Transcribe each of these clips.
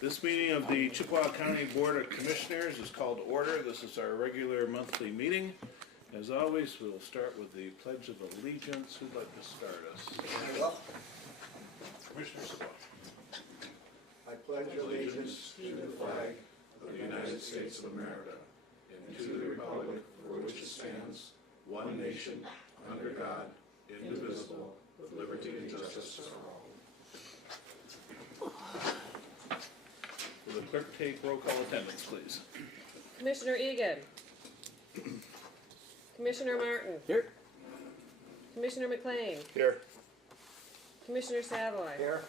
This meeting of the Chippewa County Board of Commissioners is called to order. This is our regular monthly meeting. As always, we'll start with the Pledge of Allegiance. Who'd like to start us? Commissioner Scott. I pledge allegiance to the flag of the United States of America and to the republic for which it stands, one nation, under God, indivisible, with liberty and justice for all. Will the clerk take roll call attendance, please? Commissioner Egan. Commissioner Martin. Here. Commissioner McLean. Here. Commissioner Savoy. Here.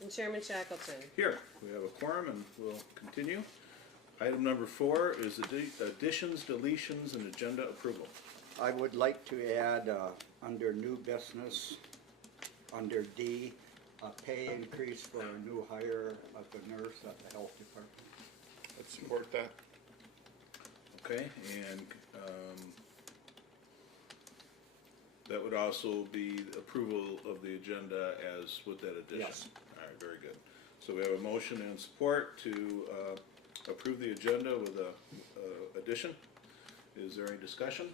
And Chairman Shackleton. Here. We have a quorum and we'll continue. Item number 4 is additions, deletions, and agenda approval. I would like to add, under new business, under D, a pay increase for a new hire of a nurse at the health department. I'd support that. Okay, and that would also be approval of the agenda as with that addition? Yes. All right, very good. So we have a motion and support to approve the agenda with a addition. Is there any discussion?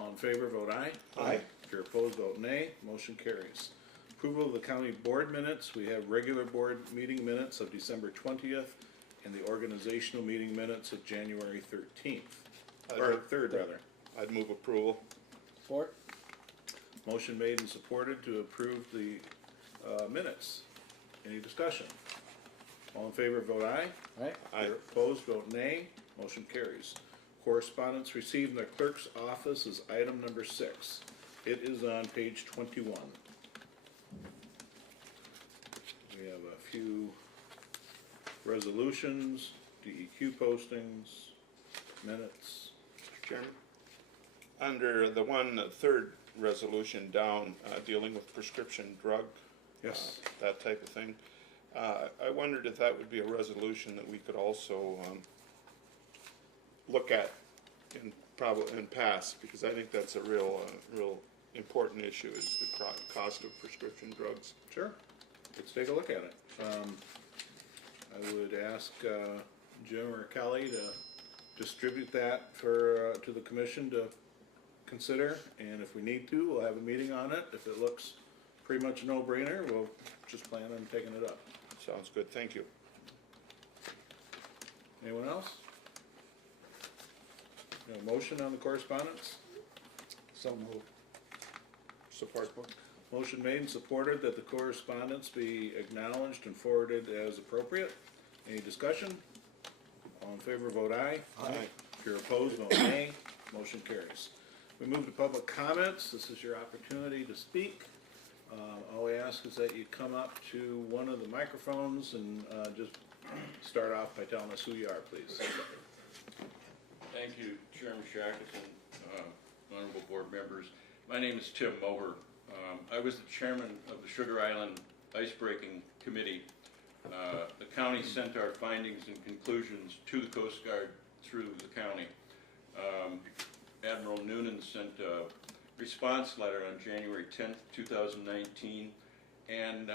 All in favor, vote aye. Aye. If you're opposed, vote nay. Motion carries. Approval of the county board minutes. We have regular board meeting minutes of December 20th and the organizational meeting minutes of January 13th. Or 3rd, rather. I'd move approval. Support. Motion made and supported to approve the minutes. Any discussion? All in favor, vote aye. Aye. Opposed, vote nay. Motion carries. Correspondence received in the clerk's office is item number 6. It is on page 21. We have a few resolutions, DEQ postings, minutes. Mr. Chairman, under the third resolution down, dealing with prescription drug, Yes. that type of thing, I wondered if that would be a resolution that we could also look at and pass, because I think that's a real important issue, is the cost of prescription drugs. Sure. Let's take a look at it. I would ask Jim or Kelly to distribute that to the commission to consider, and if we need to, we'll have a meeting on it. If it looks pretty much a no-brainer, we'll just plan on taking it up. Sounds good, thank you. Anyone else? No motion on the correspondence? So moved. Support. Motion made and supported that the correspondence be acknowledged and forwarded as appropriate. Any discussion? All in favor, vote aye. Aye. If you're opposed, vote nay. Motion carries. We move to public comments. This is your opportunity to speak. All we ask is that you come up to one of the microphones and just start off by telling us who you are, please. Thank you, Chairman Shackleton, honorable board members. My name is Tim Moher. I was the chairman of the Sugar Island Ice Breaking Committee. The county sent our findings and conclusions to the Coast Guard through the county. Admiral Noonan sent a response letter on January 10th, 2019, and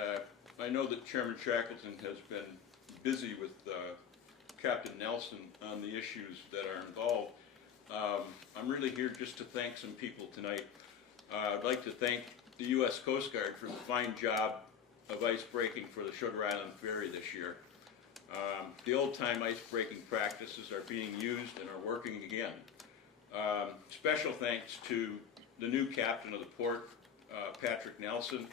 I know that Chairman Shackleton has been busy with Captain Nelson on the issues that are involved. I'm really here just to thank some people tonight. I'd like to thank the U.S. Coast Guard for the fine job of ice breaking for the Sugar Island Ferry this year. The old-time ice breaking practices are being used and are working again. Special thanks to the new captain of the port, Patrick Nelson,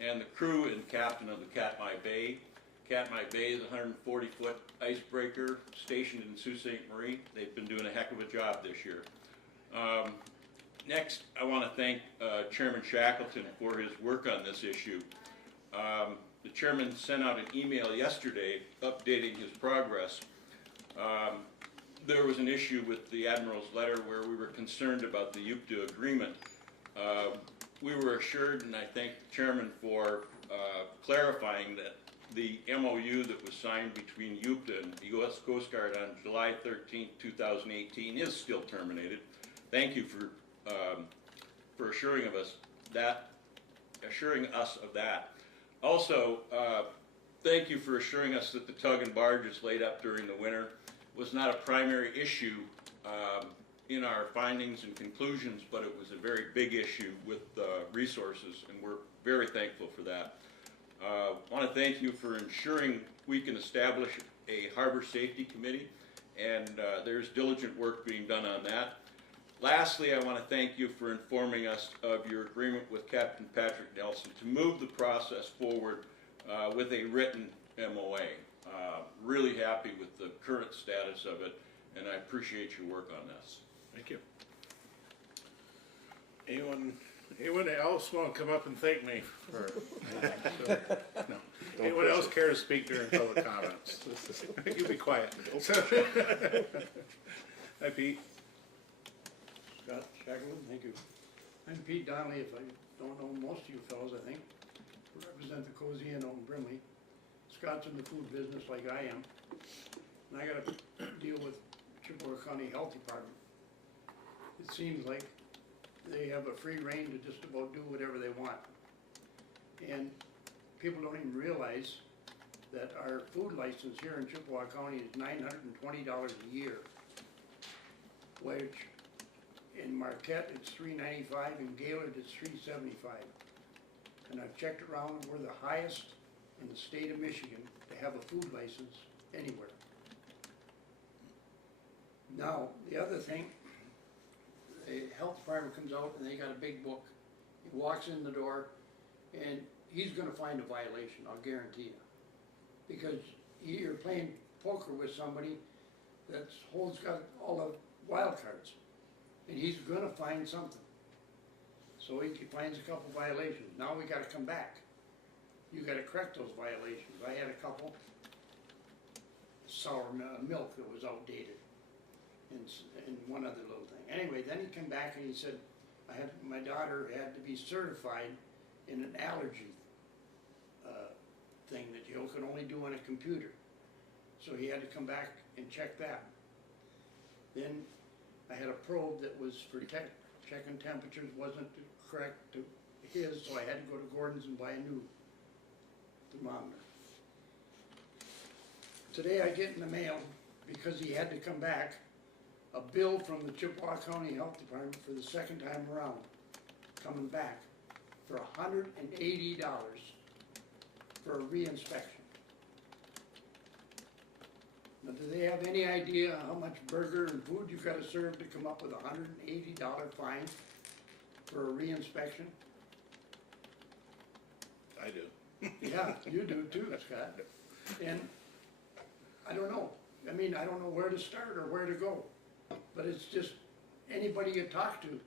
and the crew and captain of the Katmai Bay. Katmai Bay is a 140-foot icebreaker stationed in Sault Ste. Marie. They've been doing a heck of a job this year. Next, I want to thank Chairman Shackleton for his work on this issue. The chairman sent out an email yesterday updating his progress. There was an issue with the Admiral's letter where we were concerned about the UPTA agreement. We were assured, and I thank the chairman for clarifying that the MOU that was signed between UPTA and the U.S. Coast Guard on July 13, 2018 is still terminated. Thank you for assuring us of that. Also, thank you for assuring us that the tug and barge is laid up during the winter. Was not a primary issue in our findings and conclusions, but it was a very big issue with resources, and we're very thankful for that. I want to thank you for ensuring we can establish a harbor safety committee, and there's diligent work being done on that. Lastly, I want to thank you for informing us of your agreement with Captain Patrick Nelson to move the process forward with a written MOA. Really happy with the current status of it, and I appreciate your work on this. Thank you. Anyone else want to come up and thank me for? No. Anyone else care to speak during public comments? You be quiet. Hi, Pete. Scott Shackleton, thank you. I'm Pete Donnelly, if I don't know most of you fellows, I think. I represent the Cozy Inn out in Brimley. Scott's in the food business like I am. And I gotta deal with Chippewa County Health Department. It seems like they have a free rein to just about do whatever they want. And people don't even realize that our food license here in Chippewa County is $920 a year, which in Marquette it's $395, in Gaylord it's $375. And I've checked around, we're the highest in the state of Michigan to have a food license anywhere. Now, the other thing, the health department comes out and they got a big book. He walks in the door and he's gonna find a violation, I'll guarantee you. Because you're playing poker with somebody that's got all the wild cards. And he's gonna find something. So he finds a couple violations. Now we gotta come back. You gotta correct those violations. I had a couple sour milk that was outdated. And one other little thing. Anyway, then he came back and he said, my daughter had to be certified in an allergy thing that you can only do on a computer. So he had to come back and check that. Then I had a probe that was for checking temperatures, wasn't correct to his, so I had to go to Gordon's and buy a new thermometer. Today I get in the mail, because he had to come back, a bill from the Chippewa County Health Department for the second time around, coming back for $180 for a reinspection. Now, do they have any idea how much burger and food you've got to serve to come up with a $180 fine for a reinspection? I do. Yeah, you do too, Scott. And I don't know. I mean, I don't know where to start or where to go. But it's just, anybody you talk to,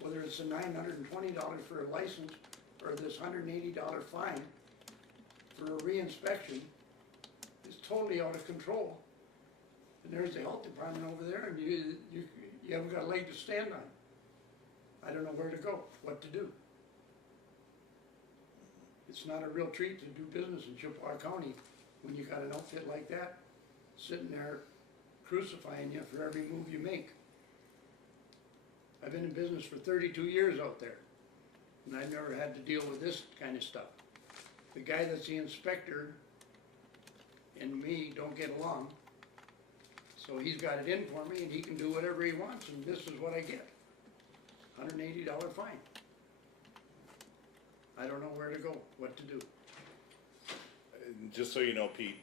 whether it's the $920 for a license or this $180 fine for a reinspection, is totally out of control. And there's the health department over there, and you haven't got a leg to stand on. I don't know where to go, what to do. It's not a real treat to do business in Chippewa County when you got an outfit like that sitting there crucifying you for every move you make. I've been in business for 32 years out there, and I've never had to deal with this kind of stuff. The guy that's the inspector and me don't get along, so he's got it in for me and he can do whatever he wants, and this is what I get. $180 fine. I don't know where to go, what to do. Just so you know, Pete,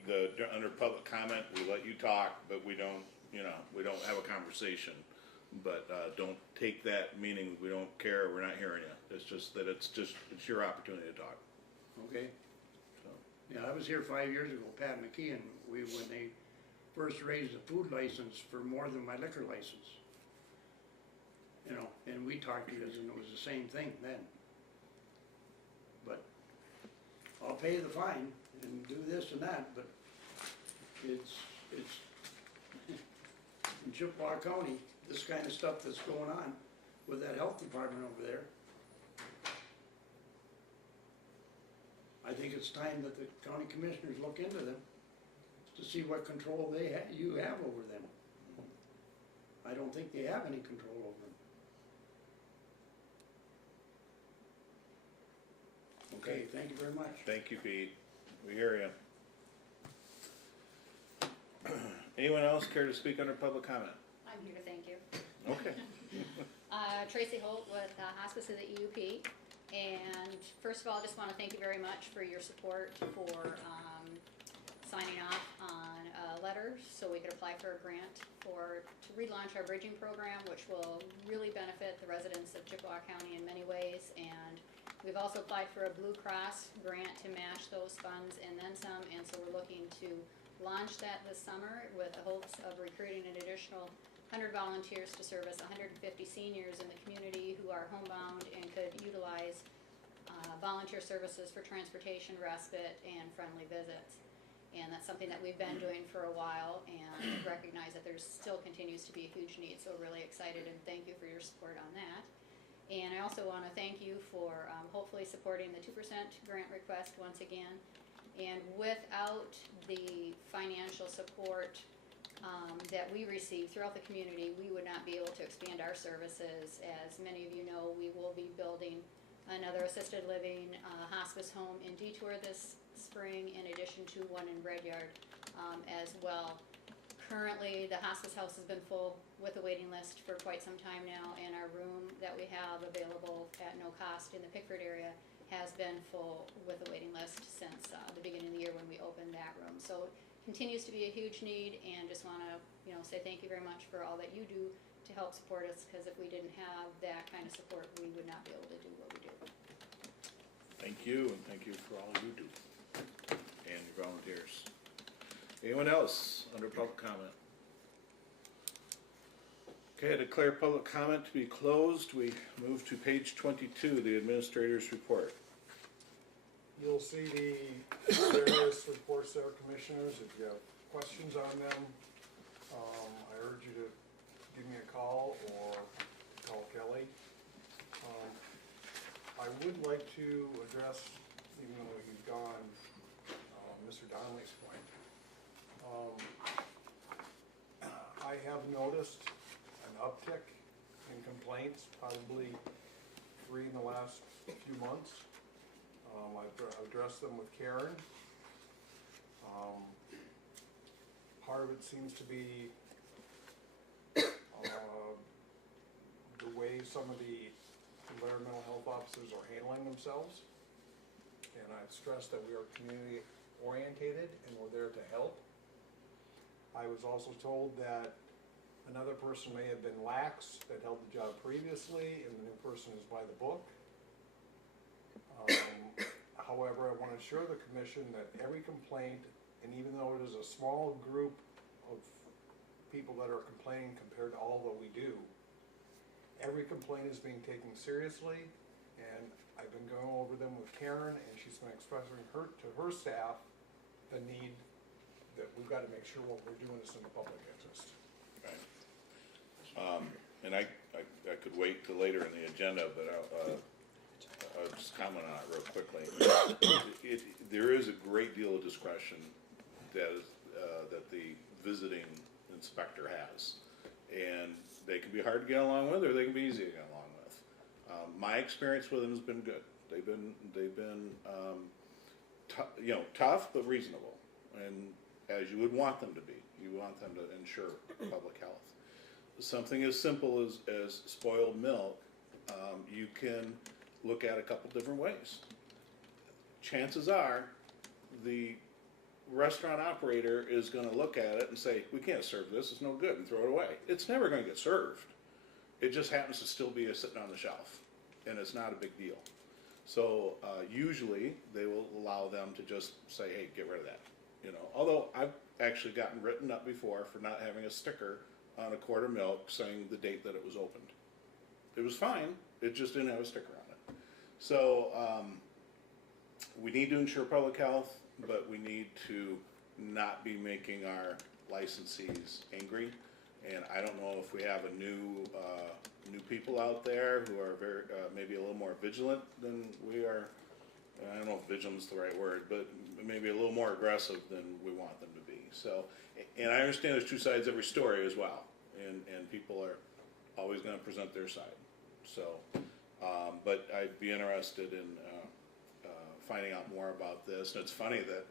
under public comment, we let you talk, but we don't, we don't have a conversation. But don't take that meaning we don't care, we're not hearing you. It's just that it's your opportunity to talk. Okay. So. Yeah, I was here 5 years ago, Pat McKeon, when they first raised the food license for more than my liquor license. And we talked to you, and it was the same thing then. But I'll pay the fine and do this and that, but it's in Chippewa County, this kind of stuff that's going on with that health department over there. I think it's time that the county commissioners look into them to see what control you have over them. I don't think they have any control over them. Okay, thank you very much. Thank you, Pete. We hear you. Anyone else care to speak under public comment? I'm here to thank you. Okay. Tracy Holt with Hospice of the EUP. And first of all, I just want to thank you very much for your support for signing off on a letter so we could apply for a grant to relaunch our bridging program, which will really benefit the residents of Chippewa County in many ways. And we've also applied for a Blue Cross grant to match those funds and then some. And so we're looking to launch that this summer with the hopes of recruiting an additional 100 volunteers to service 150 seniors in the community who are homebound and could utilize volunteer services for transportation, respite, and friendly visits. And that's something that we've been doing for a while and recognize that there still continues to be a huge need. So really excited and thank you for your support on that. And I also want to thank you for hopefully supporting the 2% grant request once again. And without the financial support that we receive throughout the community, we would not be able to expand our services. As many of you know, we will be building another assisted living hospice home in Detour this spring, in addition to one in Breadyard as well. Currently, the hospice house has been full with a waiting list for quite some time now, and our room that we have available at no cost in the Pickford area has been full with a waiting list since the beginning of the year when we opened that room. So continues to be a huge need, and just want to say thank you very much for all that you do to help support us, because if we didn't have that kind of support, we would not be able to do what we do. Thank you, and thank you for all you do and your volunteers. Anyone else under public comment? Okay, I declare public comment to be closed. We move to page 22, the administrator's report. You'll see the various reports there, commissioners. If you have questions on them, I urge you to give me a call or call Kelly. I would like to address, even though he's gone, Mr. Donnelly's point. I have noticed an uptick in complaints, probably 3 in the last few months. I've addressed them with Karen. Part of it seems to be the way some of the environmental health officers are handling themselves. And I've stressed that we are community orientated and we're there to help. I was also told that another person may have been lax that held the job previously, and the new person is by the book. However, I want to assure the commission that every complaint, and even though it is a small group of people that are complaining compared to all that we do, every complaint is being taken seriously, and I've been going over them with Karen, and she's been expressing to her staff the need that we've got to make sure what we're doing is in the public interest. Right. And I could wait till later in the agenda, but I'll just comment on it real quickly. There is a great deal of discretion that the visiting inspector has, and they can be hard to get along with, or they can be easy to get along with. My experience with them has been good. They've been tough but reasonable, and as you would want them to be. You want them to ensure public health. Something as simple as spoiled milk, you can look at a couple different ways. Chances are the restaurant operator is going to look at it and say, we can't serve this, it's no good, and throw it away. It's never going to get served. It just happens to still be sitting on the shelf, and it's not a big deal. So usually they will allow them to just say, hey, get rid of that. Although I've actually gotten written up before for not having a sticker on a quart of milk saying the date that it was opened. It was fine, it just didn't have a sticker on it. So we need to ensure public health, but we need to not be making our licensees angry. And I don't know if we have a new people out there who are very maybe a little more vigilant than we are. I don't know if vigilant's the right word, but maybe a little more aggressive than we want them to be. So, and I understand there's two sides of every story as well, and people are always going to present their side. So, but I'd be interested in finding out more about this. And it's funny that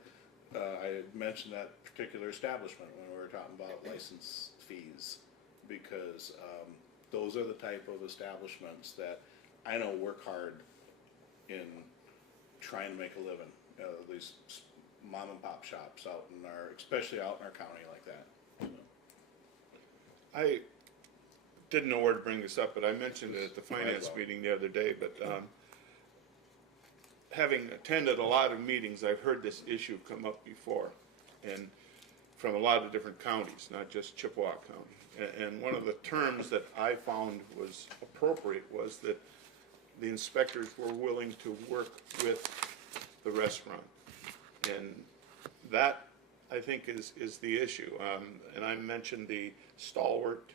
I had mentioned that particular establishment when we were talking about license fees, because, those are the type of establishments that I know work hard in trying to make a living. These mom and pop shops out in our, especially out in our county like that. So, I didn't know where to bring this up, but I mentioned it at the finance well. meeting the other day, but, having attended a lot of meetings, I've heard this issue come up before, and from a lot of different counties, not just Chippewa County. And one of the terms that I found was appropriate was that the inspectors were willing to work with the restaurant. And that, I think, is the issue. And I mentioned the stalwart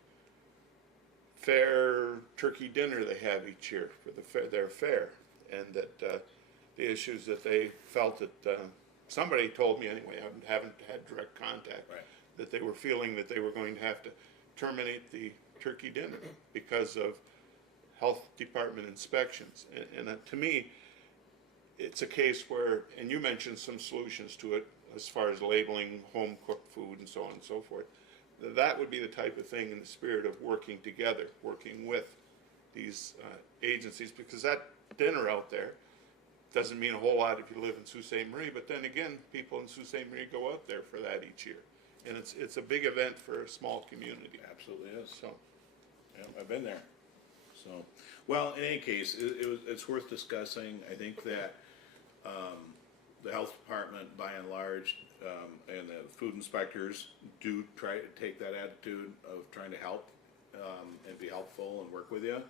fair turkey dinner they have each year for their fair, and that the issues that they felt that somebody told me anyway, I haven't had direct contact, Right. that they were feeling that they were going to have to terminate the turkey dinner because of health department inspections. And to me, it's a case where, and you mentioned some solutions to it as far as labeling home cooked food and so on and so forth. That would be the type of thing in the spirit of working together, working with these agencies, because that dinner out there doesn't mean a whole lot if you live in Sault Ste. Marie, but then again, people in Sault Ste. Marie go out there for that each year. And it's a big event for a small community. Absolutely is. So, Yeah, I've been there. So, well, in any case, it's worth discussing. I think that, the health department, by and large, and the food inspectors do try to take that attitude of trying to help, and be helpful and work with you.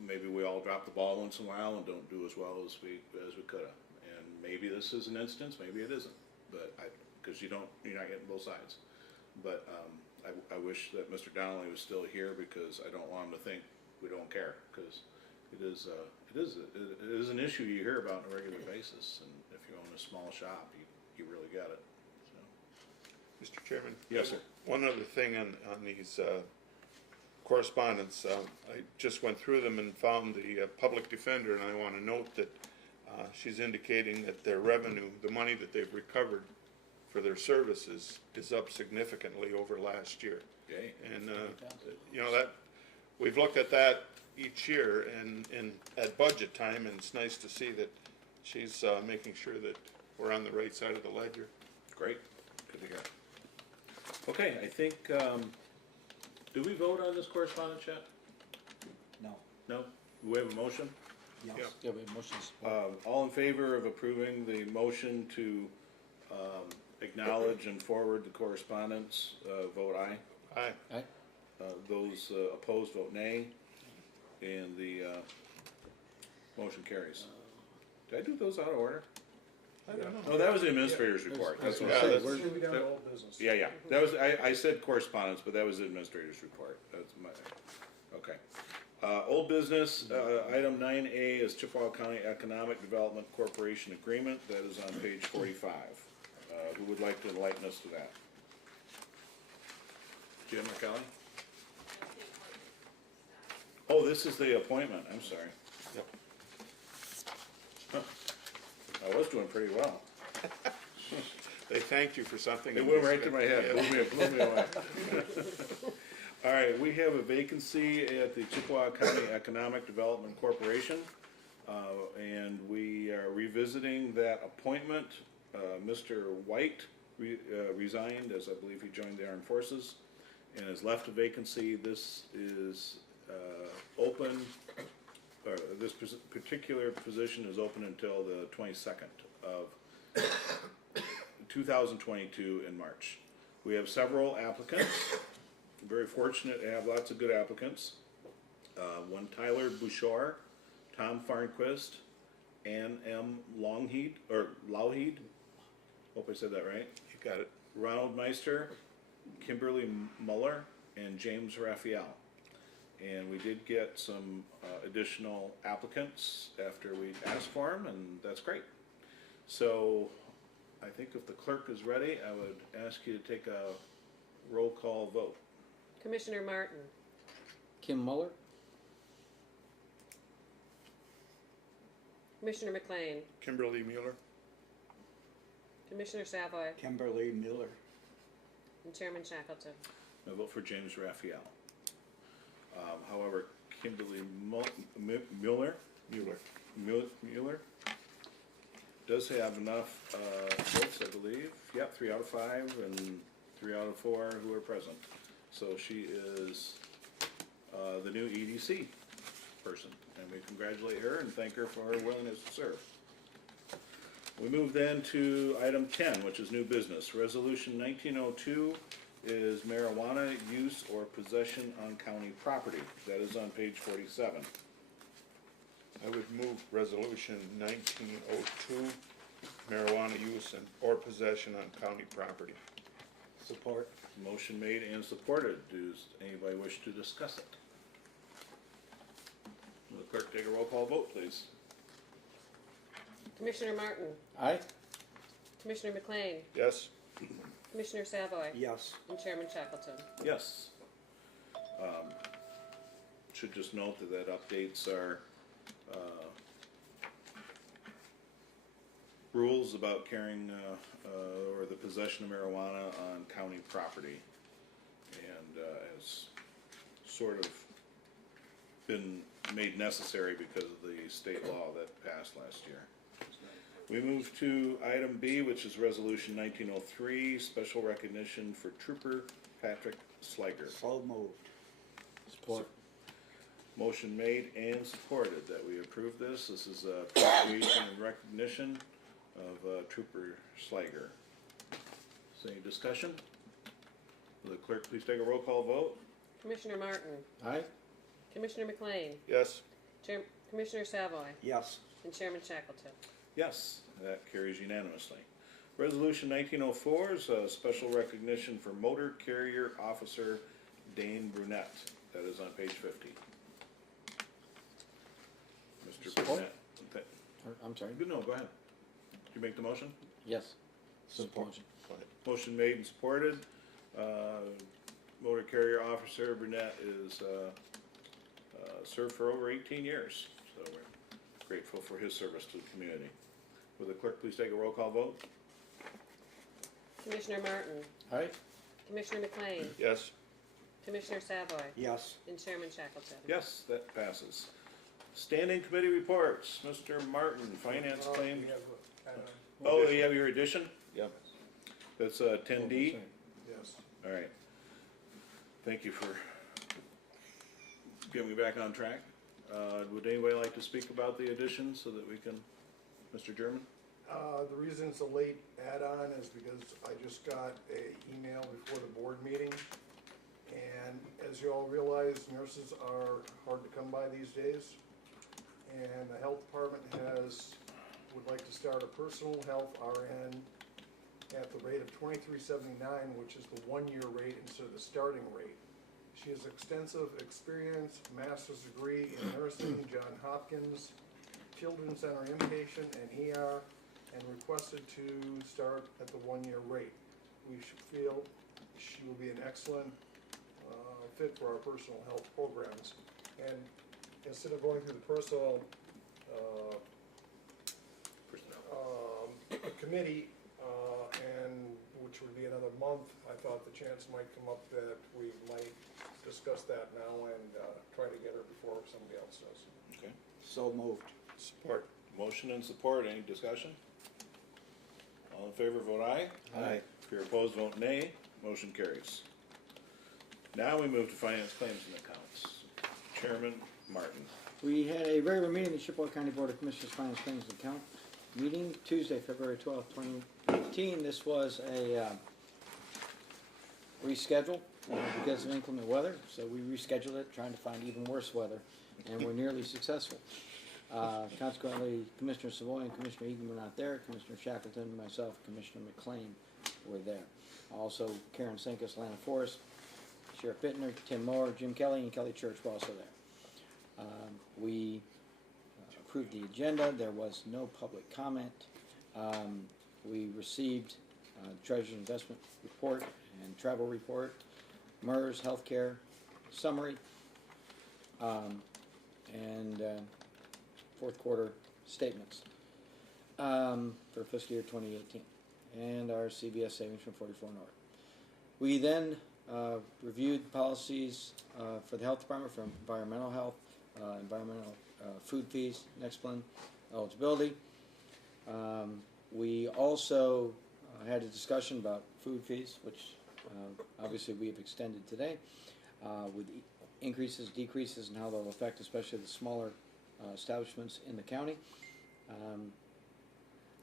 Maybe we all drop the ball once in a while and don't do as well as we could have. And maybe this is an instance, maybe it isn't, but because you're not getting both sides. But, I wish that Mr. Donnelly was still here, because I don't want him to think we don't care, because it is an issue you hear about on a regular basis, and if you own a small shop, you really got it, so. Mr. Chairman? Yes, sir. One other thing on these correspondence, I just went through them and found the public defender, and I want to note that she's indicating that their revenue, the money that they've recovered for their services, is up significantly over last year. Okay. And, that, we've looked at that each year and at budget time, and it's nice to see that she's making sure that we're on the right side of the ledger. Great, good to hear. Okay, I think, do we vote on this correspondence yet? No. No? Do we have a motion? Yes. Yeah. Yeah, we have motions. All in favor of approving the motion to, acknowledge and forward the correspondence, vote aye. Aye. Aye. Those opposed vote nay, and the motion carries. Did I do those out of order? I don't know. Oh, that was the administrator's report. That's what I Yeah, said. that's- Should we down to old business? Yeah, that was, I said correspondence, but that was the administrator's report. That's my, okay. Old business, item 9A is Chippewa County Economic Development Corporation Agreement. That is on page 45. Who would like to enlighten us to that? Jim or Kelly? Oh, this is the appointment, I'm sorry. Yep. Huh. I was doing pretty well. They thanked you for something. It and went you right to said- my head, Yeah. blew me away. All right, we have a vacancy at the Chippewa County Economic Development Corporation, and we are revisiting that appointment. Mr. White resigned, as I believe he joined the Armed Forces, and has left a vacancy. This is open, or this particular position is open until the 22nd of 2022 in March. We have several applicants. Very fortunate to have lots of good applicants. One Tyler Bouchard, Tom Farnquist, Ann M. Longheed, or Lowheed, hope I said that right. You got it. Ronald Meister, Kimberly Muller, and James Raphael. And we did get some additional applicants after we asked for them, and that's great. So I think if the clerk is ready, I would ask you to take a roll call vote. Commissioner Martin, Kim Muller? Commissioner McLean, Kimberly Mueller. Commissioner Savoy, Kimberly Miller. and Chairman Shackleton. I vote for James Raphael. However, Kimberly Mueller does have enough votes, I believe. Yep, 3 out of 5 and 3 out of 4 who are present. So she is the new EDC person, and we congratulate her and thank her for her willingness to serve. We move then to item 10, which is new business. Resolution 1902 is marijuana use or possession on county property. That is on page 47. I would move resolution 1902, marijuana use and or possession on county property. Support. Motion made and supported. Does anybody wish to discuss it? Will the clerk take a roll call vote, please? Commissioner Martin, Aye. Commissioner McLean, Yes? Commissioner Savoy, Yes. and Chairman Shackleton. Yes. Should just note that updates our rules about carrying or the possession of marijuana on county property, and has sort of been made necessary because of the state law that passed last year. We move to item B, which is resolution 1903, special recognition for Trooper Patrick Sliger. So moved. Support. Motion made and supported that we approve this. This is a appreciation and recognition of Trooper Sliger. Is there any discussion? Will the clerk please take a roll call vote? Commissioner Martin, Aye. Commissioner McLean, Yes? Commissioner Savoy, Yes. and Chairman Shackleton. Yes, that carries unanimously. Resolution 1904 is a special recognition for Motor Carrier Officer Dane Brunette. That is on page 50. Mr. Support. Brunette. I'm sorry. No, go ahead. Did you make the motion? Yes. Support. Motion made and supported. Motor Carrier Officer Brunette is served for over 18 years, so we're grateful for his service to the community. Will the clerk please take a roll call vote? Commissioner Martin, Aye. Commissioner McLean, Yes? Commissioner Savoy, Yes. and Chairman Shackleton. Yes, that passes. Standing committee reports, Mr. Martin, finance claims. Oh, you have your addition? Yep. That's 10D? Yes. All right. Thank you for getting me back on track. Would anybody like to speak about the addition so that we can, Mr. German? The reason it's a late add-on is because I just got a email before the board meeting. And as you all realize, nurses are hard to come by these days. And the health department would like to start a personal health RN at the rate of $23.79, which is the one-year rate instead of the starting rate. She has extensive experience, master's degree in nursing, Johns Hopkins, Children's Center inpatient and ER, and requested to start at the one-year rate. We feel she will be an excellent fit for our personal health programs. And instead of going through the personal committee, and which would be another month, I thought the chance might come up that we might discuss that now and try to get her before somebody else does. Okay. So moved. Support. Motion and support, any discussion? All in favor, vote aye. Aye. If you're opposed, vote nay. Motion carries. Now we move to finance claims and accounts. Chairman Martin. We had a regular meeting of the Chippewa County Board of Commissioners Finance Claims and Account meeting Tuesday, February 12th, 2018. This was a reschedule because of inclement weather, so we rescheduled it, trying to find even worse weather, and we're nearly successful. Consequently, Commissioner Savoy and Commissioner Egan were not there. Commissioner Shackleton, myself, Commissioner McLean were there. Also, Karen Sinkus, Lana Forrest, Sheriff Bittner, Tim Moore, Jim Kelly, and Kelly Church were also there. We approved the agenda. There was no public comment. We received Treasury Investment Report and Travel Report, MERS Healthcare Summary, and fourth quarter statements for fiscal year 2018, and our CBS savings from 44 North. We then reviewed policies for the health department for environmental health, environmental food fees, next one, eligibility. We also had a discussion about food fees, which obviously we have extended today, with increases, decreases, and how they'll affect especially the smaller establishments in the county.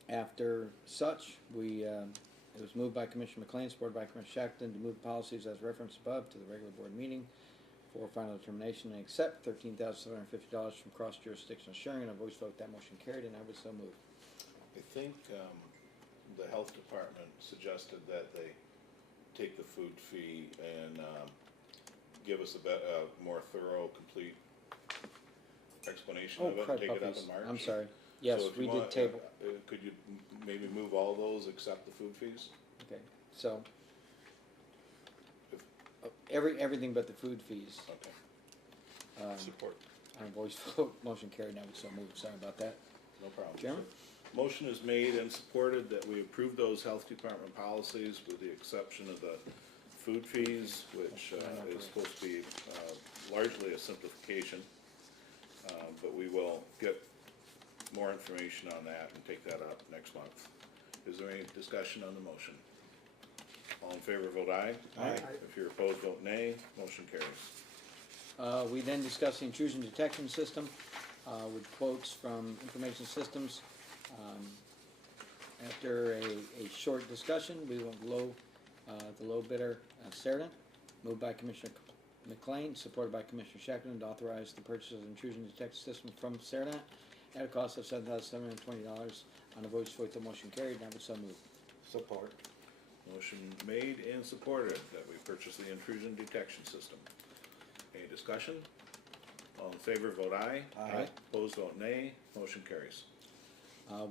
After such, it was moved by Commissioner McLean, supported by Commissioner Shackleton, to move the policies as referenced above to the regular board meeting for final determination and accept $13,750 from cross-jurisdictional sharing, and a voice vote, that motion carried, and I would so move. I think the health department suggested that they take the food fee and give us a more thorough, complete explanation Oh, of it, and crud take it up puppies, in March. I'm sorry. Yes, So if we you did want, table, could you maybe move all those except the food fees? okay, so, If- everything but the food fees. Okay, Support. On voice vote, motion carried, and I would so move, sorry about that. no problem. Chairman? Motion is made and supported that we approve those health department policies with the exception of the food fees, which is supposed to be largely a simplification. But we will get more information on that and take that up next month. Is there any discussion on the motion? All in favor, vote aye. Aye. If you're opposed, vote nay. Motion carries. We then discussed the intrusion detection system with quotes from Information Systems. After a short discussion, we went the low bidder, Cerdant, moved by Commissioner McLean, supported by Commissioner Shackleton, to authorize the purchase of the intrusion detection system from Cerdant at a cost of $7,720. On a voice vote, the motion carried, and I would so move. Support. Motion made and supported that we purchase the intrusion detection system. Any discussion? All in favor, vote aye. Aye. Opposed, vote nay. Motion carries.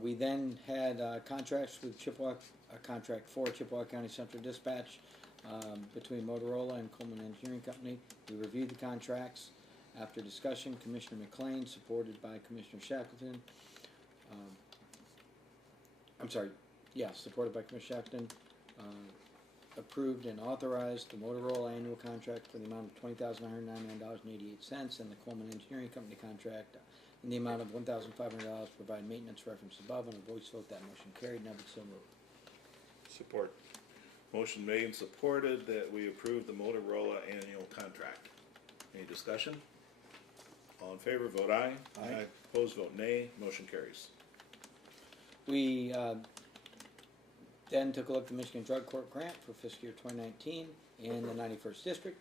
We then had contracts with Chippewa, a contract for Chippewa County Central Dispatch between Motorola and Coleman Engineering Company. We reviewed the contracts. After discussion, Commissioner McLean, supported by Commissioner Shackleton, supported by Commissioner Shackleton, approved and authorized the Motorola annual contract for the amount of $20,999.88 and the Coleman Engineering Company contract in the amount of $1,500 to provide maintenance reference above. On a voice vote, that motion carried, and I would so move. Support. Motion made and supported that we approve the Motorola annual contract. Any discussion? All in favor, vote aye. Aye. Opposed, vote nay. Motion carries. We then took a look at the Michigan Drug Court grant for fiscal year 2019 in the 91st District.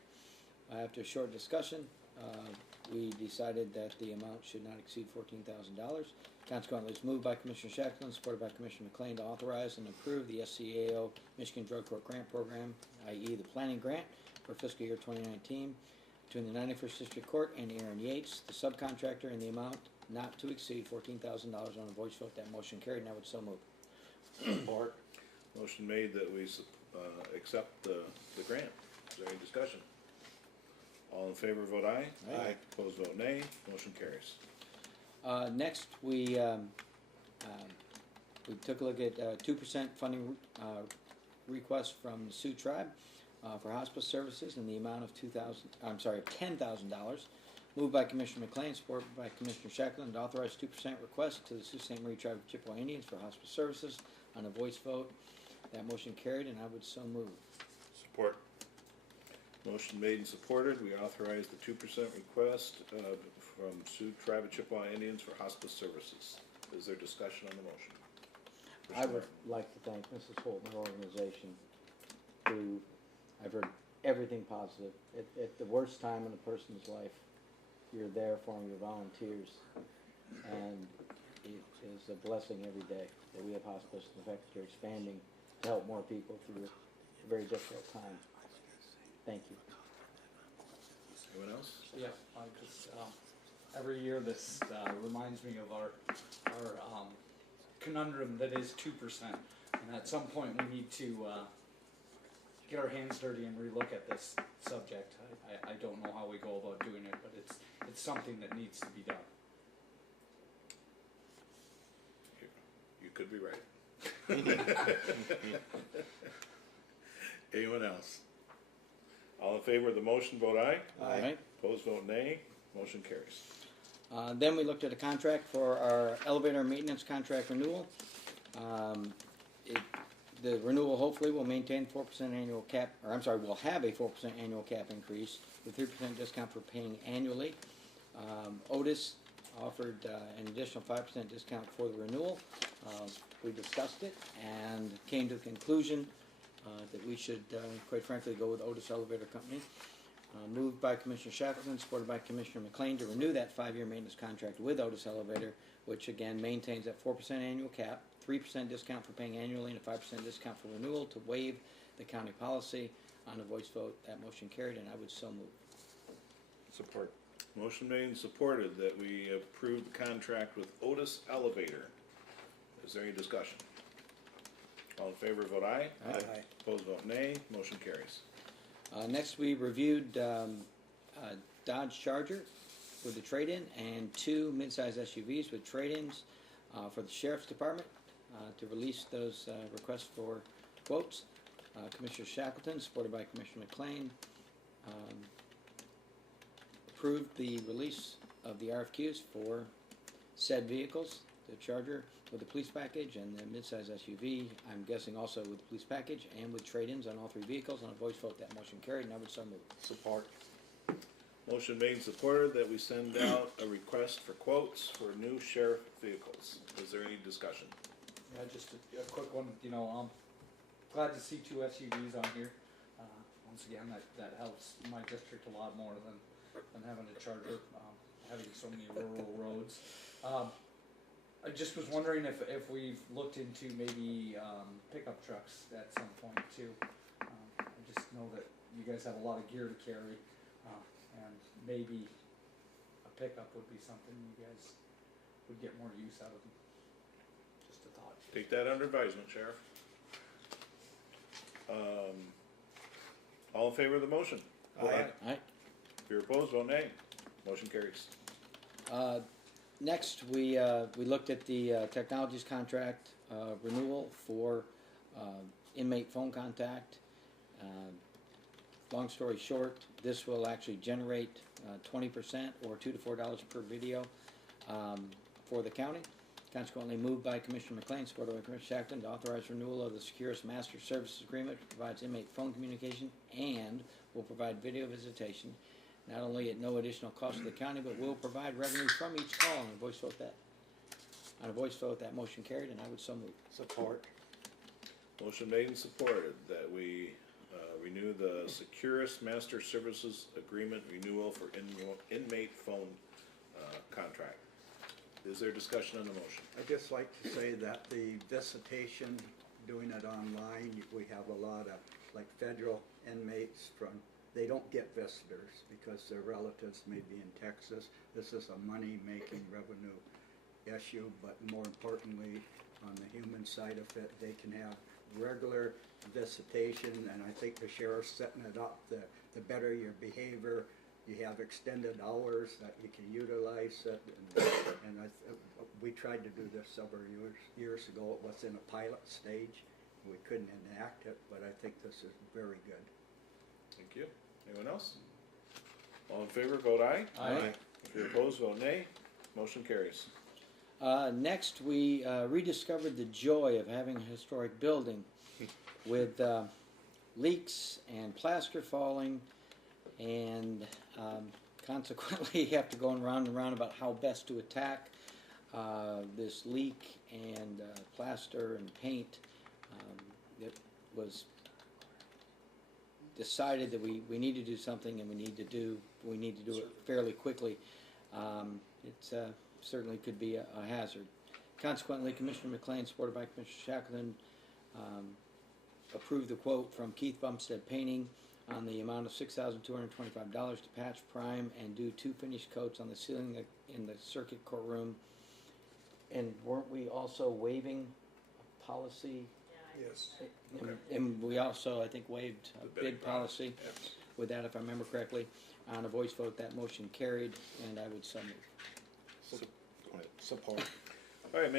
After a short discussion, we decided that the amount should not exceed $14,000. Consequently, it's moved by Commissioner Shackleton, supported by Commissioner McLean, to authorize and approve the SCAO Michigan Drug Court Grant Program, i.e. the planning grant for fiscal year 2019, between the 91st District Court and Aaron Yates, the subcontractor, in the amount not to exceed $14,000. On a voice vote, that motion carried, and I would so move. Support. Motion made that we accept the grant. Is there any discussion? All in favor, vote aye. Aye. Opposed, vote nay. Motion carries. Next, we took a look at 2% funding request from the Sioux Tribe for hospice services in the amount of $10,000. Moved by Commissioner McLean, supported by Commissioner Shackleton, to authorize 2% request to the Sault Ste. Marie Tribe of Chippewa Indians for hospice services. On a voice vote, that motion carried, and I would so move. Support. Motion made and supported. We authorize the 2% request from Sioux Tribe of Chippewa Indians for hospice services. Is there discussion on the motion? I would like to thank Mrs. Holt and her organization, who I've heard everything positive. At the worst time in a person's life, you're there for them, your volunteers, and it is a blessing every day that we have hospice, and the fact that you're expanding to help more people through a very difficult time. Thank you. Anyone else? Yeah, just every year this reminds me of our conundrum that is 2%, and at some point we need to get our hands dirty and relook at this subject. I don't know how we go about doing it, but it's something that needs to be done. You could be right. Anyone else? All in favor of the motion, vote aye. All right. Opposed, vote nay. Motion carries. Then we looked at a contract for our elevator maintenance contract renewal. The renewal hopefully will maintain 4% annual cap, or I'm sorry, will have a 4% annual cap increase with 3% discount for paying annually. Otis offered an additional 5% discount for the renewal. We discussed it and came to the conclusion that we should, quite frankly, go with Otis Elevator Company. Moved by Commissioner Shackleton, supported by Commissioner McLean to renew that 5-year maintenance contract with Otis Elevator, which again maintains that 4% annual cap, 3% discount for paying annually, and a 5% discount for renewal to waive the county policy. On a voice vote, that motion carried, and I would so move. Support. Motion made and supported that we approve the contract with Otis Elevator. Is there any discussion? All in favor, vote aye. Aye. Opposed, vote nay. Motion carries. Next, we reviewed Dodge Charger with the trade-in and 2 midsize SUVs with trade-ins for the Sheriff's Department to release those requests for quotes. Commissioner Shackleton, supported by Commissioner McLean, approved the release of the RFQs for said vehicles, the Charger with the police package and the midsize SUV, I'm guessing also with the police package and with trade-ins on all 3 vehicles. On a voice vote, that motion carried, and I would so move. Support. Motion made and supported that we send out a request for quotes for new sheriff vehicles. Is there any discussion? Yeah, just a quick one, I'm glad to see 2 SUVs on here. Once again, that helps my district a lot more than having a Charger, having so many rural roads. I just was wondering if we've looked into maybe pickup trucks at some point too. I just know that you guys have a lot of gear to carry, and maybe a pickup would be something you guys would get more use out of. Just a thought. Take that under advisement, Sheriff. All in favor of the motion? Vote Aye. Aye. If you're opposed, vote nay. Motion carries. Next, we looked at the technologies contract renewal for inmate phone contact. Long story short, this will actually generate 20% or $2 to $4 per video for the county. Consequently, moved by Commissioner McLean, supported by Commissioner Shackleton, to authorize renewal of the Securus Master Services Agreement, which provides inmate phone communication and will provide video visitation, not only at no additional cost to the county, but will provide revenue from each call. On a voice vote, that motion carried, and I would so move. Support. Motion made and supported that we renew the Securus Master Services Agreement renewal for inmate phone contract. Is there discussion on the motion? I'd just like to say that the visitation, doing it online, we have a lot of, like, federal inmates they don't get visitors because their relatives may be in Texas. This is a money-making revenue issue, but more importantly, on the human side of it, they can have regular visitation, and I think the sheriff's setting it up, the better your behavior, you have extended hours that you can utilize it, and we tried to do this several years ago. It was in a pilot stage. We couldn't enact it, but I think this is very good. Thank you. Anyone else? All in favor, vote aye. Aye. If you're opposed, vote nay. Motion carries. Next, we rediscovered the joy of having a historic building with leaks and plaster falling, and consequently you have to go round and round about how best to attack this leak and plaster and paint. It was decided that we need to do something, and we need to do it fairly quickly. It certainly could be a hazard. Consequently, Commissioner McLean, supported by Commissioner Shackleton, approved the quote from Keith Bumstead Painting on the amount of $6,225 to patch, prime, and do 2 finish coats on the ceiling in the circuit courtroom. And weren't we also waiving a policy? Yes. And we also, I think, waived a The bid policy. Yes. With that, if I remember correctly, on a voice vote, that motion carried, and I would so move. Support. All right,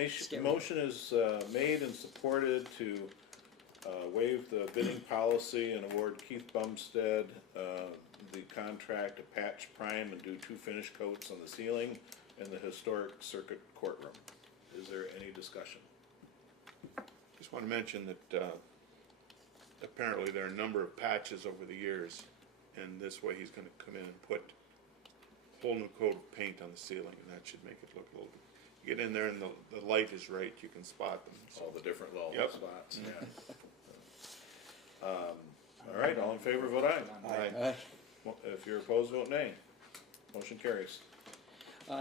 motion is made and supported to waive the bidding policy and award Keith Bumstead the contract to patch, prime, and do 2 finish coats on the ceiling in the historic circuit courtroom. Is there any discussion? Just want to mention that apparently there are a number of patches over the years, and this way he's going to come in and put a whole new coat of paint on the ceiling, and that should make it look a little. Get in there and the light is right, you can spot them. So. All the different little Yep. spots. Yeah. All right, all in favor, vote aye. Aye. If you're opposed, vote nay. Motion carries.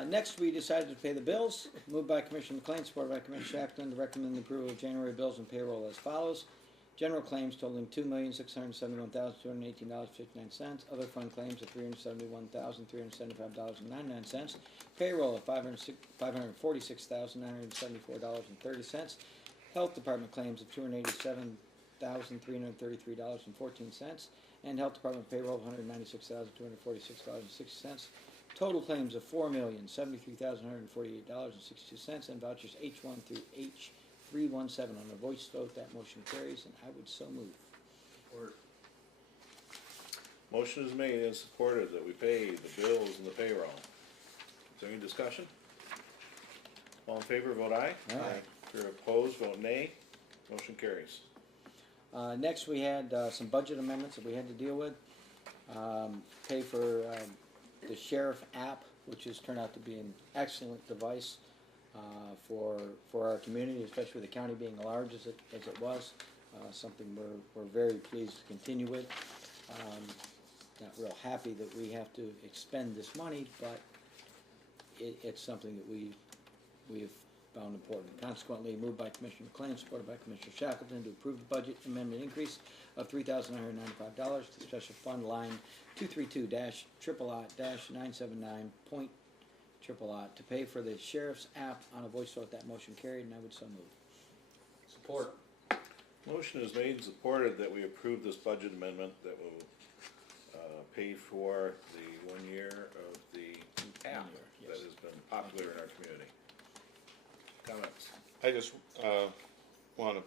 Next, we decided to pay the bills. Moved by Commissioner McLean, supported by Commissioner Shackleton, to recommend the approval of January bills and payroll as follows. General claims totaling $2,671,218.59. Other fund claims of $371,375.99. Payroll of $546,974.30. Health Department claims of $287,333.14. And Health Department payroll of $196,246.60. Total claims of $4,073,148.62. And vouchers H1 through H317 on a voice vote. That motion carries, and I would so move. Motion is made and supported that we pay the bills and the payroll. Is there any discussion? All in favor, vote aye. Aye. If you're opposed, vote nay. Motion carries. Next, we had some budget amendments that we had to deal with. Pay for the sheriff app, which has turned out to be an excellent device for our community, especially with the county being large as it was. Something we're very pleased to continue with. Not real happy that we have to expend this money, but it's something that we have found important. Consequently, moved by Commissioner McLean, supported by Commissioner Shackleton, to approve the budget amendment increase of $3,995 to special fund line 232-979. To pay for the sheriff's app on a voice vote. That motion carried, and I would so move. Support. Motion is made and supported that we approve this budget amendment that will pay for the 1 year of the app that has been popular in our community. Comments? I just want to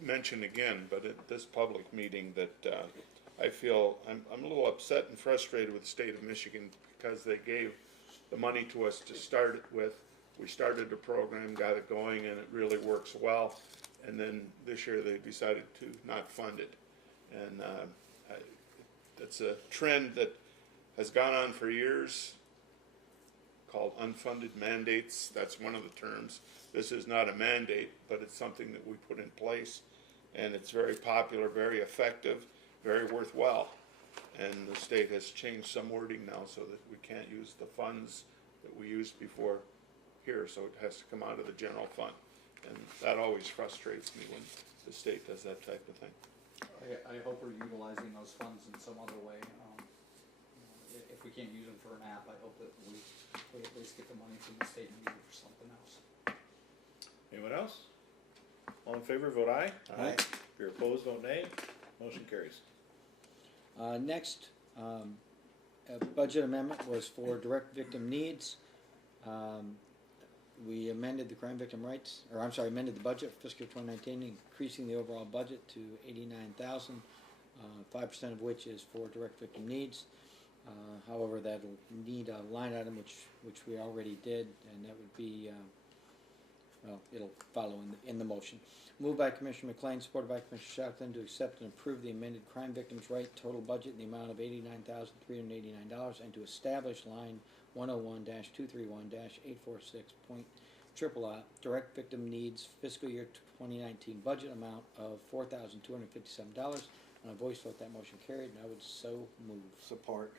mention again, but at this public meeting, that I feel I'm a little upset and frustrated with the state of Michigan because they gave the money to us to start it with. We started the program, got it going, and it really works well. And then this year they decided to not fund it. And it's a trend that has gone on for years, called unfunded mandates. That's one of the terms. This is not a mandate, but it's something that we put in place, and it's very popular, very effective, very worthwhile. And the state has changed some wording now so that we can't use the funds that we used before here, so it has to come out of the general fund. And that always frustrates me when the state does that type of thing. I hope we're utilizing those funds in some other way. If we can't use them for an app, I hope that we at least get the money from the state and use it for something else. Anyone else? All in favor, vote aye. Aye. If you're opposed, vote nay. Motion carries. Next, a budget amendment was for direct victim needs. We amended the crime victim rights, amended the budget for fiscal 2019, increasing the overall budget to $89,000, 5% of which is for direct victim needs. However, that'll need a line item which we already did, and that would be, it'll follow in the motion. Moved by Commissioner McLean, supported by Commissioner Shackleton, to accept and approve the amended crime victims' right total budget in the amount of $89,389, and to establish line 101-231-846. Direct victim needs fiscal year 2019 budget amount of $4,257. On a voice vote, that motion carried, and I would so move. Support.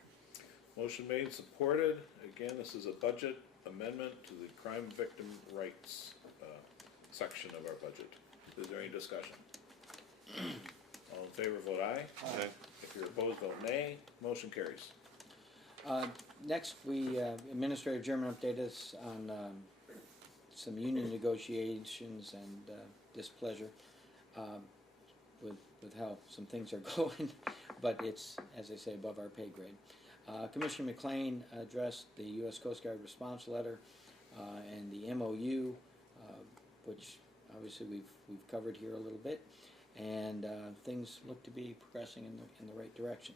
Motion made, supported. Again, this is a budget amendment to the crime victim rights section of our budget. Is there any discussion? All in favor, vote aye. Aye. If you're opposed, vote nay. Motion carries. Next, Administrator German updated us on some union negotiations and displeasure with how some things are going, but it's, as I say, above our pay grade. Commissioner McLean addressed the U.S. Coast Guard response letter and the MOU, which obviously we've covered here a little bit, and things look to be progressing in the right direction.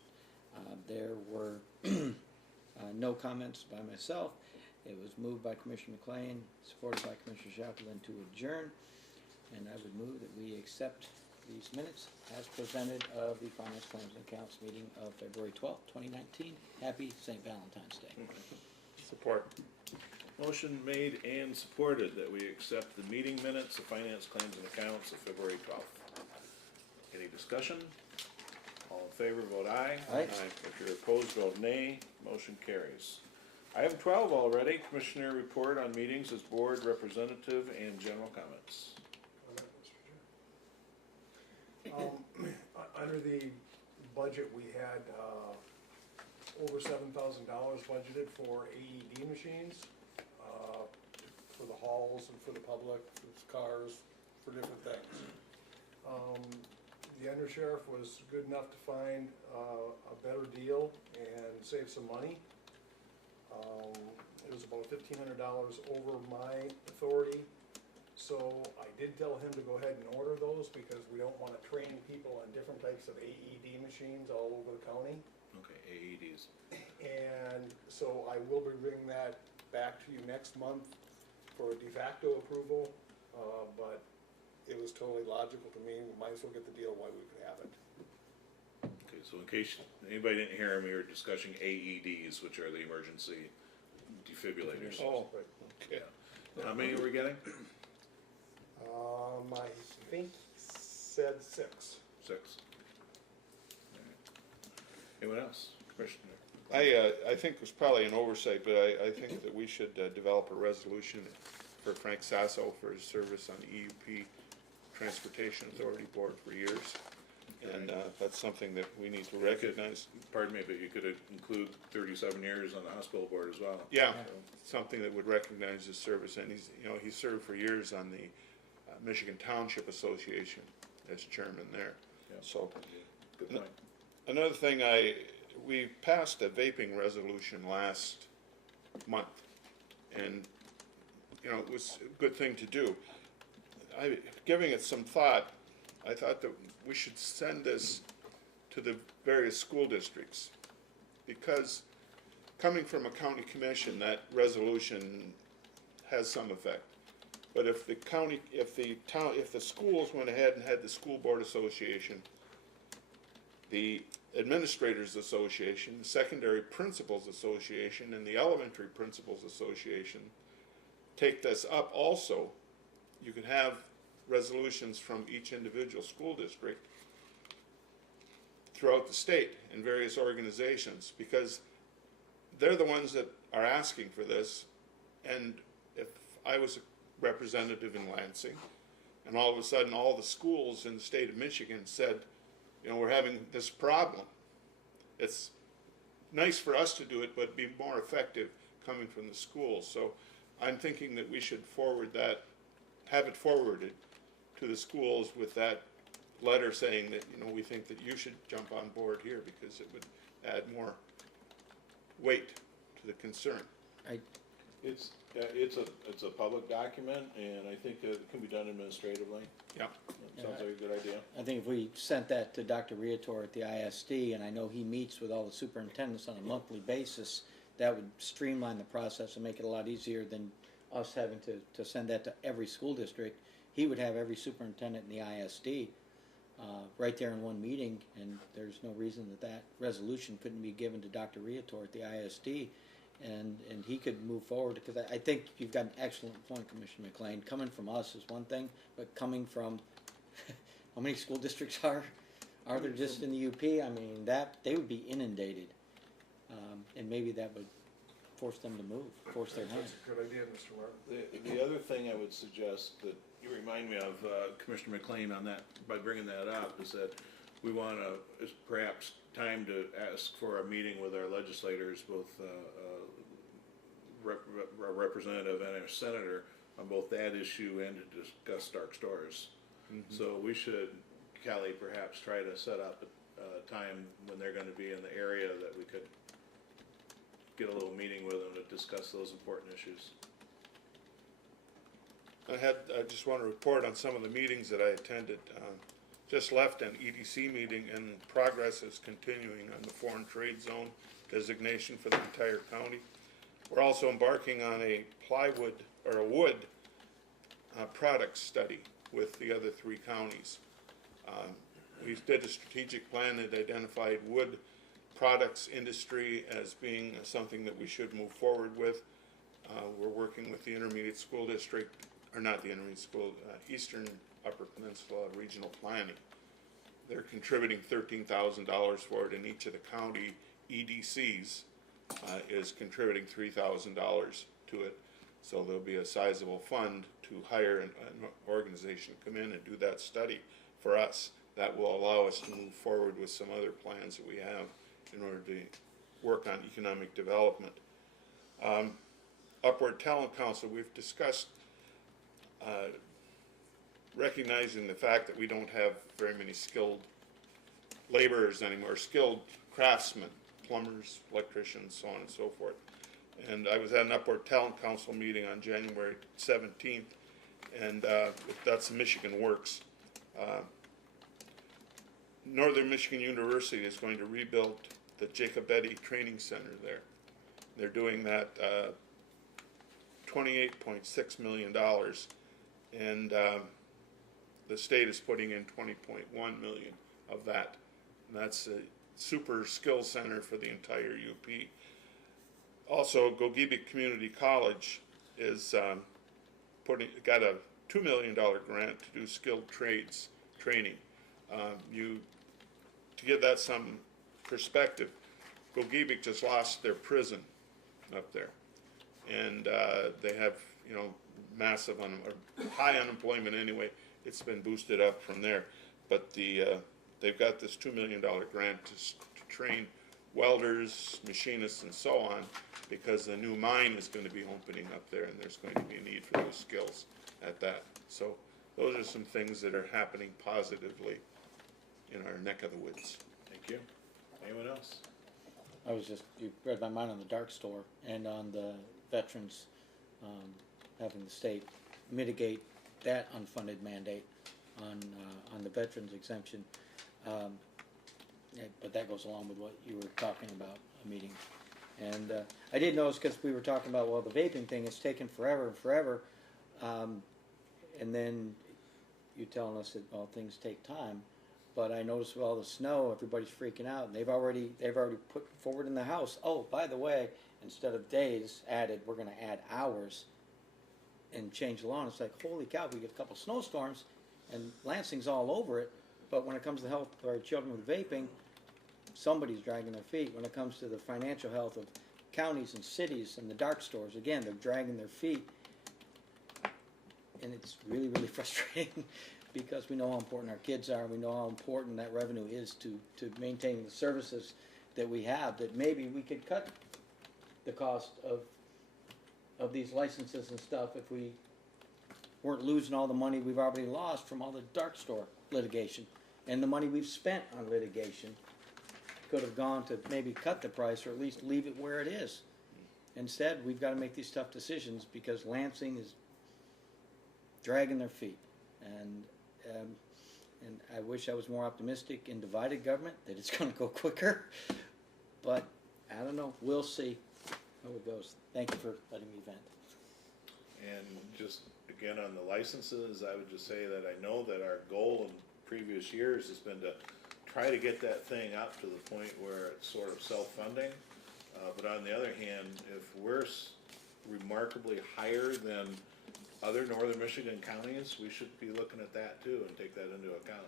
There were no comments by myself. It was moved by Commissioner McLean, supported by Commissioner Shackleton to adjourn, and I would move that we accept these minutes as presented of the Finance Claims and Accounts meeting of February 12th, 2019. Happy St. Valentine's Day. Support. Motion made and supported that we accept the meeting minutes of Finance Claims and Accounts of February 12th. Any discussion? All in favor, vote aye. Aye. If you're opposed, vote nay. Motion carries. Item 12 already, Commissioner report on meetings as board representative and general comments. Under the budget, we had, over $7,000 budgeted for AED machines, for the halls and for the public, for cars, for different things. The undersheriff was good enough to find, a better deal and save some money. It was about $1,500 over my authority. So I did tell him to go ahead and order those because we don't wanna train people on different types of AED machines all over the county. Okay, AEDs. And so I will be bringing that back to you next month for de facto approval, but it was totally logical to me, we might as well get the deal while we could have it. Okay, so in case anybody didn't hear me, we were discussing AEDs, which are the emergency defibrillators. Oh, But, okay. How many are we getting? I think he said 6. 6. Anyone else? Commissioner? I think it was probably an oversight, but I think that we should develop a resolution for Frank Sasso for his service on the EUP Transportation Authority Board for years. And that's something that we need to recognize. Pardon me, but you could include 37 years on the hospital board as well. Yeah, something that would recognize his service, and he served for years on the Michigan Township Association as chairman there. Yeah. So, Good point. another thing, we passed a vaping resolution last month, and, it was a good thing to do. Giving it some thought, I thought that we should send this to the various school districts, because coming from a county commission, that resolution has some effect. But if the schools went ahead and had the school board association, the administrators association, the secondary principals association, and the elementary principals association take this up also, you could have resolutions from each individual school district throughout the state in various organizations, because they're the ones that are asking for this. And if I was a representative in Lansing, and all of a sudden all the schools in the state of Michigan said, we're having this problem, it's nice for us to do it, but be more effective coming from the schools. So I'm thinking that we should have it forwarded to the schools with that letter saying that, we think that you should jump on board here, because it would add more weight to the concern. It's a public document, and I think it can be done administratively. Yeah. Sounds like a good idea. I think if we sent that to Dr. Riator at the ISD, and I know he meets with all the superintendents on a monthly basis, that would streamline the process and make it a lot easier than us having to send that to every school district. He would have every superintendent in the ISD right there in one meeting, and there's no reason that resolution couldn't be given to Dr. Riator at the ISD, and he could move forward, because I think you've got an excellent point, Commissioner McLean. Coming from us is one thing, but coming from how many school districts are there just in the UP? I mean, they would be inundated, and maybe that would force them to move, force their hand. That's a good idea, Mr. Martin. The other thing I would suggest that you remind me of, Commissioner McLean, on that, by bringing that up, is that we want to, perhaps time to ask for a meeting with our legislators, both a representative and a senator, on both that issue and to discuss dark stores. Mm-hmm. So we should, Kelly, perhaps try to set up a time when they're going to be in the area that we could get a little meeting with them to discuss those important issues. I just want to report on some of the meetings that I attended. just left an EDC meeting, and progress is continuing on the foreign trade zone designation for the entire county. We're also embarking on a plywood or a wood product study with the other 3 counties. We did a strategic plan that identified wood products industry as being something that we should move forward with. We're working with the intermediate school district, or not the intermediate school, Eastern Upper Peninsula Regional Planning. They're contributing $13,000 for it, and each of the county EDCs is contributing $3,000 to it. So there'll be a sizable fund to hire an organization to come in and do that study for us. That will allow us to move forward with some other plans that we have in order to work on economic development. Upward Talent Council, we've discussed recognizing the fact that we don't have very many skilled laborers anymore, skilled craftsmen, plumbers, electricians, so on and so forth. And I was at an Upward Talent Council meeting on January 17th, and that's Michigan Works. Northern Michigan University is going to rebuild the Jacobetti Training Center there. They're doing that $28.6 million, and the state is putting in $20.1 million of that. And that's a super skill center for the entire UP. Also, Gogebic Community College is got a $2 million grant to do skilled trades training. To give that some perspective, Gogebic just lost their prison up there, and they have, you know, massive high unemployment anyway. It's been boosted up from there, but they've got this $2 million grant to train welders, machinists, and so on, because the new mine is going to be opening up there, and there's going to be a need for those skills at that. So those are some things that are happening positively in our neck of the woods. Thank you. Anyone else? You read my mind on the dark store and on the veterans having the state mitigate that unfunded mandate on the veterans exemption. But that goes along with what you were talking about, a meeting. And I did notice, because we were talking about, well, the vaping thing, it's taken forever and forever. And then you telling us that, well, things take time. But I noticed with all the snow, everybody's freaking out. And they've already put forward in the House, oh, by the way, instead of days added, we're going to add hours and change the law. And it's like, holy cow, we get a couple snowstorms, and Lansing's all over it. But when it comes to the health of our children with vaping, somebody's dragging their feet. When it comes to the financial health of counties and cities and the dark stores, again, they're dragging their feet. And it's really, really frustrating because we know how important our kids are. We know how important that revenue is to maintaining the services that we have, that maybe we could cut the cost of these licenses and stuff if we weren't losing all the money we've already lost from all the dark store litigation. And the money we've spent on litigation could have gone to maybe cut the price or at least leave it where it is. Instead, we've got to make these tough decisions because Lansing is dragging their feet. And I wish I was more optimistic in divided government, that it's going to go quicker. But I don't know. We'll see how it goes. Thank you for letting me vent. And just again on the licenses, I would just say that I know that our goal in previous years has been to try to get that thing up to the point where it's sort of self-funding. But on the other hand, if we're remarkably higher than other northern Michigan counties, we should be looking at that too and take that into account.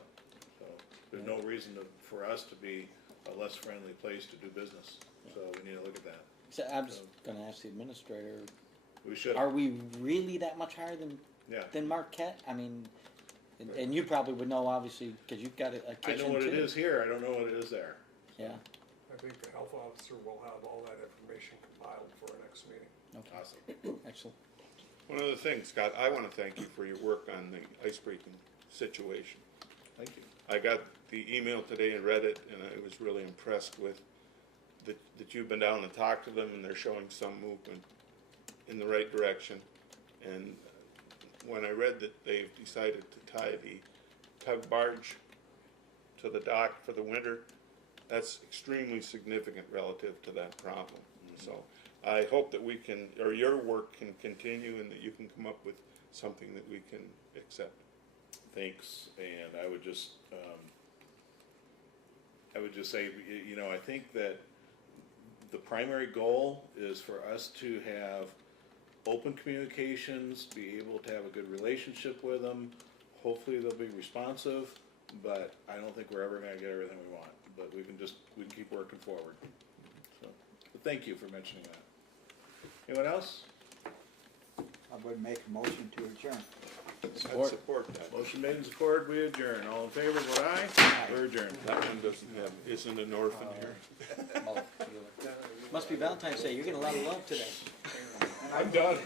So there's no reason for us to be a less friendly place to do business. So we need to look at that. So I'm just going to ask the administrator, We should. are we really that much higher than Marquette? I mean, and you probably would know, obviously, because you've got a I kitchen know what too. it is here. I don't know what it is there. Yeah. I think the health officer will have all that information compiled for our next meeting. Okay. Awesome. Excellent. One other thing, Scott, I want to thank you for your work on the ice-breaking situation. Thank you. I got the email today and read it, and I was really impressed with that you've been down and talked to them, and they're showing some movement in the right direction. And when I read that they've decided to tie the tug barge to the dock for the winter, that's extremely significant relative to that problem. So I hope that we can, or your work can continue and that you can come up with something that we can accept. Thanks, and I would just say, you know, I think that the primary goal is for us to have open communications, be able to have a good relationship with them. Hopefully they'll be responsive, but I don't think we're ever gonna get everything we want, but we can keep working forward. So, but thank you for mentioning that. Anyone else? I would make a motion to adjourn. I'd support that. Motion made and supported, we adjourn. All in favor, vote aye. We're adjourned. That one isn't an orphan here. Must be Valentine's Day, you're getting a lot of love today. I'm done.